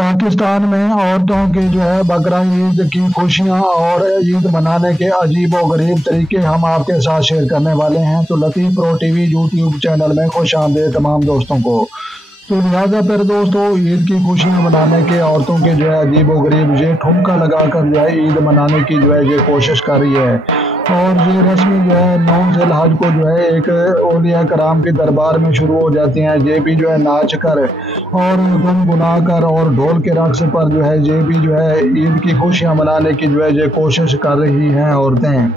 पाकिस्तान में औरतों की बकरा ईद की खुशियां और ईद मनाने के अजीब और गरीब तरीके हम आपके साथ शेयर करने वाले हैं। तो लतीफ़ प्रो टीवी यूट्यूब चैनल में खुश आमदीद तमाम दोस्तों को। तो लिहाजा फिर दोस्तों, ईद की खुशियां मनाने के औरतों के अजीब और गरीब ये ठुमका लगाकर ईद मनाने की ये कोशिश कर रही है। और ये रस्म 9 ज़िलहज को एक औलिया कराम के दरबार में शुरू हो जाती हैं। ये भी नाच कर और गुनगुना कर और ढोल के रक्स पर ये भी ईद की खुशियां मनाने की ये कोशिश कर रही हैं औरतें।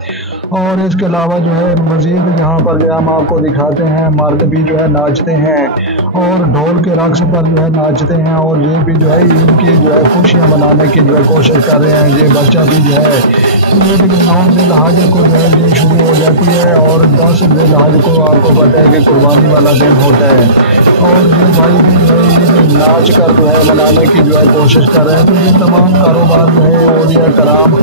और इसके अलावा मज़ीद यहाँ पर हम आपको दिखाते हैं, मर्द भी नाचते हैं और ढोल के रक्स पर नाचते हैं। और ये भी ईद की खुशियाँ मनाने की कोशिश कर रहे हैं। ये बच्चा भी ईद के 9 ज़िलहज को ये शुरू हो जाती है और 10 ज़िलहज को आपको पता है कि कुर्बानी वाला दिन होता है। और ये भाई भी ईद नाच कर मनाने की कोशिश कर रहे हैं। तो ये तमाम कारोबार औलिया कराम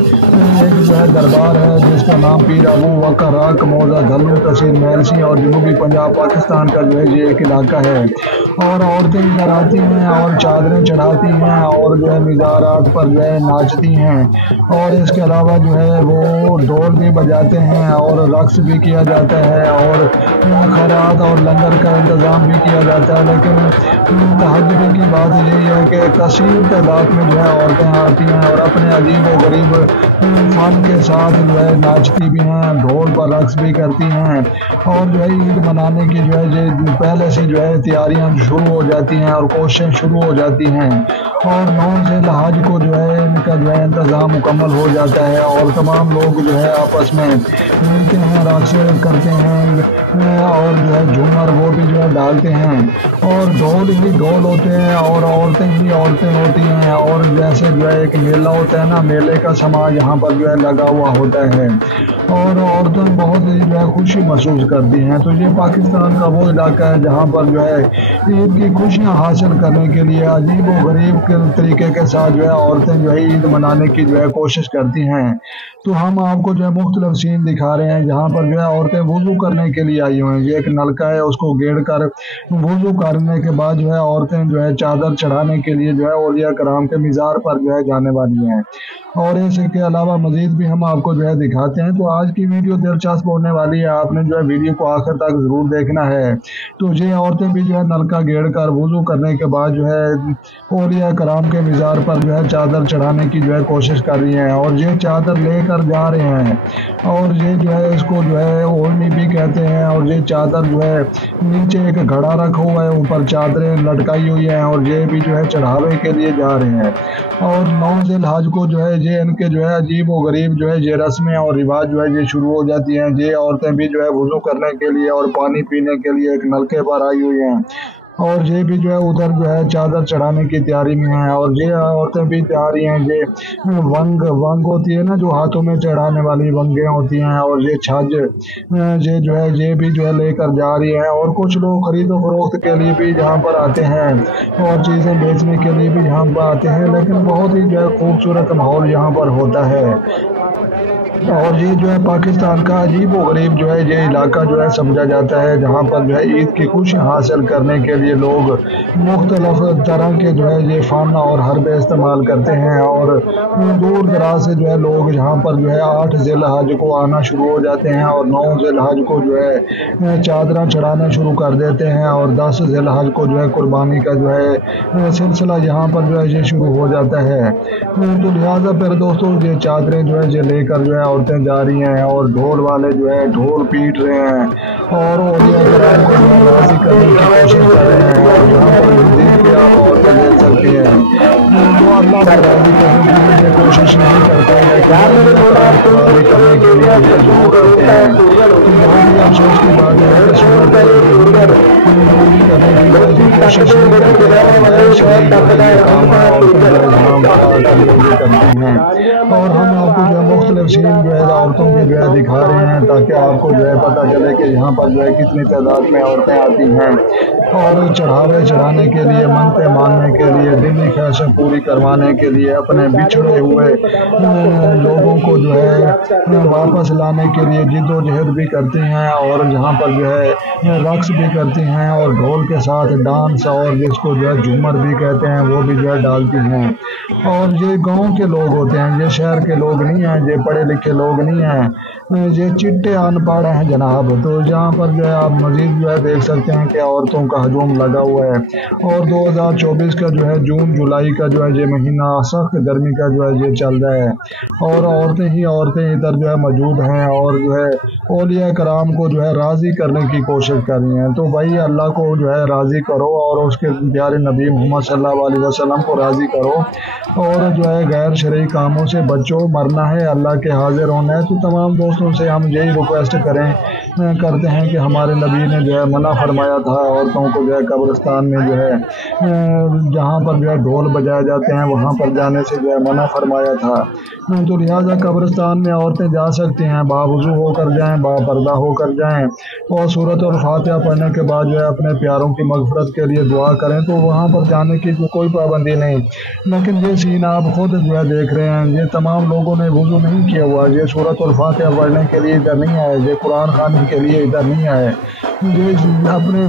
एक दरबार है जिसका नाम पीर अबू बकर राक मौजा धल्लू तहसील महलसी और जनूबी पंजाब पाकिस्तान का ये एक इलाका है। और औरतें इधर आती हैं और चादरें चढ़ाती हैं और मिज़ारात पर नाचती हैं। और इसके अलावा वो ढोल भी बजाते हैं और रक्स भी किया जाता है और खैरात और लंगर का इंतज़ाम भी किया जाता है। लेकिन तहज्जुद की बात यही है कि कसीर तादाद में औरतें आती हैं और अपने अजीब व गरीब फन के साथ नाचती भी हैं, ढोल पर रक्स भी करती हैं। और ईद मनाने की ये पहले से तैयारियां शुरू हो जाती हैं और कोशिशें शुरू हो जाती हैं। और 9 ज़िलहज को इनका इंतज़ाम मुकम्मल हो जाता है और तमाम लोग आपस में मिलते हैं, रक्स करते हैं और झूमर वो भी डालते हैं और ढोल ही ढोल होते हैं और औरतें ही औरतें होती हैं। और जैसे एक मेला होता है ना, मेले का समाज यहाँ पर लगा हुआ होता है और औरतें बहुत ही खुशी महसूस करती हैं। तो ये पाकिस्तान का वो इलाका है जहाँ पर ईद की खुशियाँ हासिल करने के लिए अजीब व गरीब के तरीके के साथ औरतें ईद मनाने की कोशिश करती हैं। तो हम आपको मुख्तलिफ सीन दिखा रहे हैं जहाँ पर औरतें वुज़ू करने के लिए आई हुई हैं। ये एक नलका है, उसको गेड़ कर वुज़ू करने के बाद औरतें चादर चढ़ाने के लिए औलिया कराम के मीज़ार पर जाने वाली हैं। और इसके अलावा मज़ीद भी हम आपको दिखाते हैं। तो आज की वीडियो दिलचस्प होने वाली है, आपने वीडियो को आखिर तक ज़रूर देखना है। तो ये औरतें भी नलका गेड़ कर वुज़ू करने के बाद औलिया कराम के मीज़ार पर चादर चढ़ाने की कोशिश कर रही हैं और ये चादर लेकर जा रहे हैं। और ये इसको ओढ़नी भी कहते हैं। और ये चादर नीचे एक घड़ा रखा हुआ है, ऊपर चादरें लटकाई हुई हैं और ये भी चढ़ावे के लिए जा रहे हैं। और 9 ज़िलहज को ये इनके अजीब व गरीब ये रस्में और रिवाज ये शुरू हो जाती हैं। ये औरतें भी वुज़ू करने के लिए और पानी पीने के लिए एक नलके पर आई हुई हैं और ये भी उधर चादर चढ़ाने की तैयारी में है। और ये औरतें भी तैयारी हैं। ये वंग होती है ना, जो हाथों में चढ़ाने वाली वंगें होती हैं और ये छज ये भी लेकर जा रही है। और कुछ लोग खरीदो फरोख्त के लिए भी यहाँ पर आते हैं और चीज़ें बेचने के लिए भी यहाँ पर आते हैं। लेकिन बहुत ही खूबसूरत माहौल यहाँ पर होता है। और ये पाकिस्तान का अजीब व गरीब ये इलाका समझा जाता है जहाँ पर ईद की खुशी हासिल करने के लिए लोग मुख्तलिफ तरह के ये फ़न और हरबे इस्तेमाल करते हैं। और दूर दराज से लोग यहाँ पर 8 ज़िलहज को आना शुरू हो जाते हैं और 9 ज़िलहज को चादरा चढ़ाना शुरू कर देते हैं और 10 ज़िलहज को कुर्बानी का सिलसिला यहाँ पर ये शुरू हो जाता है। तो लिहाजा फिर दोस्तों, ये चादरें ये लेकर औरतें जा रही हैं और ढोल वाले ढोल पीट रहे हैं और औलिया कराम को राज़ी करने की कोशिश कर रहे हैं। और यहाँ पर मज़ीद भी आप औरतें देख सकती हैं वो अल्लाह को राज़ी करने की लिए कोशिश नहीं करते हैं, लेकिन राज़ी करने के लिए ये ज़रूर करते हैं। तो बहुत ही अफसोस की बात है कि सुन्नत पूरी करने की कोशिश नहीं करते हैं। काम औरतें करती हैं। और हम आपको मुख्तलिफ सीन औरतों के दिखा रहे हैं ताकि आपको पता चले कि यहाँ पर कितनी तादाद में औरतें आती हैं और चढ़ावे चढ़ाने के लिए, मनते मानने के लिए, दिली ख्वाहिशें पूरी करवाने के लिए, अपने बिछड़े हुए लोगों को वापस लाने के लिए जिद्दोजहद भी करती हैं। और यहाँ पर रक्स भी करती हैं और ढोल के साथ डांस ڈانس اور جس کو جو ہے جھومر بھی کہتے ہیں وہ بھی جو ہے ڈالتی ہیں۔ اور یہ گاؤں کے لوگ ہوتے ہیں، یہ شہر کے لوگ نہیں ہیں، یہ پڑھے لکھے لوگ نہیں ہیں، یہ چٹے ان پڑھ ہیں جناب۔ تو جہاں پر جو ہے آپ مزید جو ہے دیکھ سکتے ہیں کہ عورتوں کا ہجوم لگا ہوا ہے، اور 2024 کا جو ہے جون جولائی کا جو ہے یہ مہینہ سخت گرمی کا جو ہے یہ چل رہا ہے، اور عورتیں ادھر جو ہے موجود ہیں، اور جو ہے اولیاء کرام کو جو ہے راضی کرنے کی کوشش کر رہی ہیں۔ تو بھائی اللہ کو جو ہے راضی کرو، اور اس کے پیارے نبی محمد صلی اللہ علیہ وسلم کو راضی کرو، اور جو ہے غیر شرعی کاموں سے بچو، مرنا ہے اللہ کے حاضر ہونا ہے۔ تو تمام دوستوں سے ہم یہی ریکویسٹ کرتے ہیں کہ ہمارے نبی نے جو ہے منع فرمایا تھا عورتوں کو جو ہے قبرستان میں جو ہے جہاں پر جو ہے ڈھول بجائے جاتے ہیں وہاں پر جانے سے جو ہے منع فرمایا تھا۔ تو لہٰذا قبرستان میں عورتیں جا سکتی ہیں، باوضو ہو کر جائیں، با پردہ ہو کر جائیں، اور سورۃ الفاتحہ پڑھنے کے بعد جو ہے اپنے پیاروں کی مغفرت کے لیے دعا کریں، تو وہاں پر جانے کی کوئی پابندی نہیں۔ لیکن یہ سین آپ خود جو ہے دیکھ رہے ہیں، یہ تمام لوگوں نے وضو نہیں کیا ہوا، یہ سورۃ الفاتحہ پڑھنے کے لیے ادھر نہیں آئے، یہ قرآن خوانی کے لیے ادھر نہیں آئے، یہ اپنے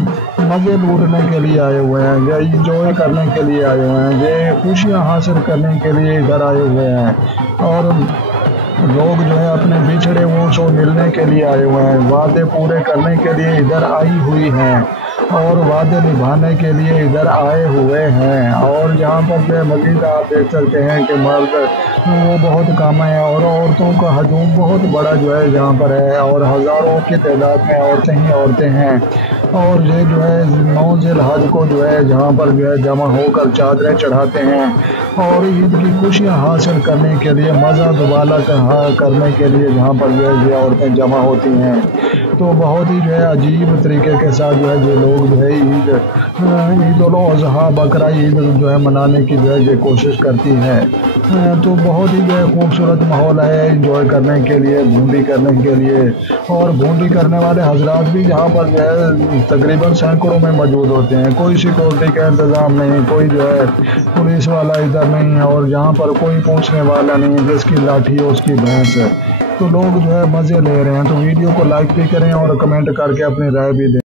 مزے لوٹنے کے لیے آئے ہوئے ہیں، یہ انجوائے کرنے کے لیے آئے ہوئے ہیں، یہ خوشیاں حاصل کرنے کے لیے ادھر آئے ہوئے ہیں، اور لوگ جو ہے اپنے بچھڑے وہ سو ملنے کے لیے آئے ہوئے ہیں، وعدے پورے کرنے کے لیے ادھر آئی ہوئی ہیں، اور وعدے نبھانے کے لیے ادھر آئے ہوئے ہیں۔ اور جہاں پر جو ہے مزید آپ دیکھ سکتے ہیں کہ مرد وہ بہت کم ہیں، اور عورتوں کا ہجوم بہت بڑا جو ہے یہاں پر ہے، اور ہزاروں کی تعداد میں عورتیں ہی عورتیں ہیں۔ اور یہ جو ہے 9 ذی الحج کو جو ہے جہاں پر جو ہے جمع ہو کر چادریں چڑھاتے ہیں، اور عید کی خوشیاں حاصل کرنے کے لیے، مزہ دوبالا کرنے کے لیے جہاں پر جو ہے یہ عورتیں جمع ہوتی ہیں۔ تو بہت ہی جو ہے عجیب طریقے کے ساتھ جو ہے یہ لوگ جو ہے عید الاضحیٰ بقرہ عید جو ہے منانے کی جو ہے یہ کوشش کرتی ہے۔ تو بہت ہی جو ہے خوبصورت ماحول ہے انجوائے کرنے کے لیے، بھونڈی کرنے کے لیے، اور بھونڈی کرنے والے حضرات بھی یہاں پر جو ہے تقریباً سینکڑوں میں موجود ہوتے ہیں، کوئی سیکورٹی کا انتظام نہیں، کوئی جو ہے پولیس والا ادھر نہیں ہے، اور جہاں پر کوئی پوچھنے والا نہیں، جس کی لاٹھی ہے اس کی بھینس ہے۔ تو لوگ جو ہے مزے لے رہے ہیں۔ تو ویڈیو کو لائک بھی کریں اور کمنٹ کر کے اپنی رائے بھی دیں۔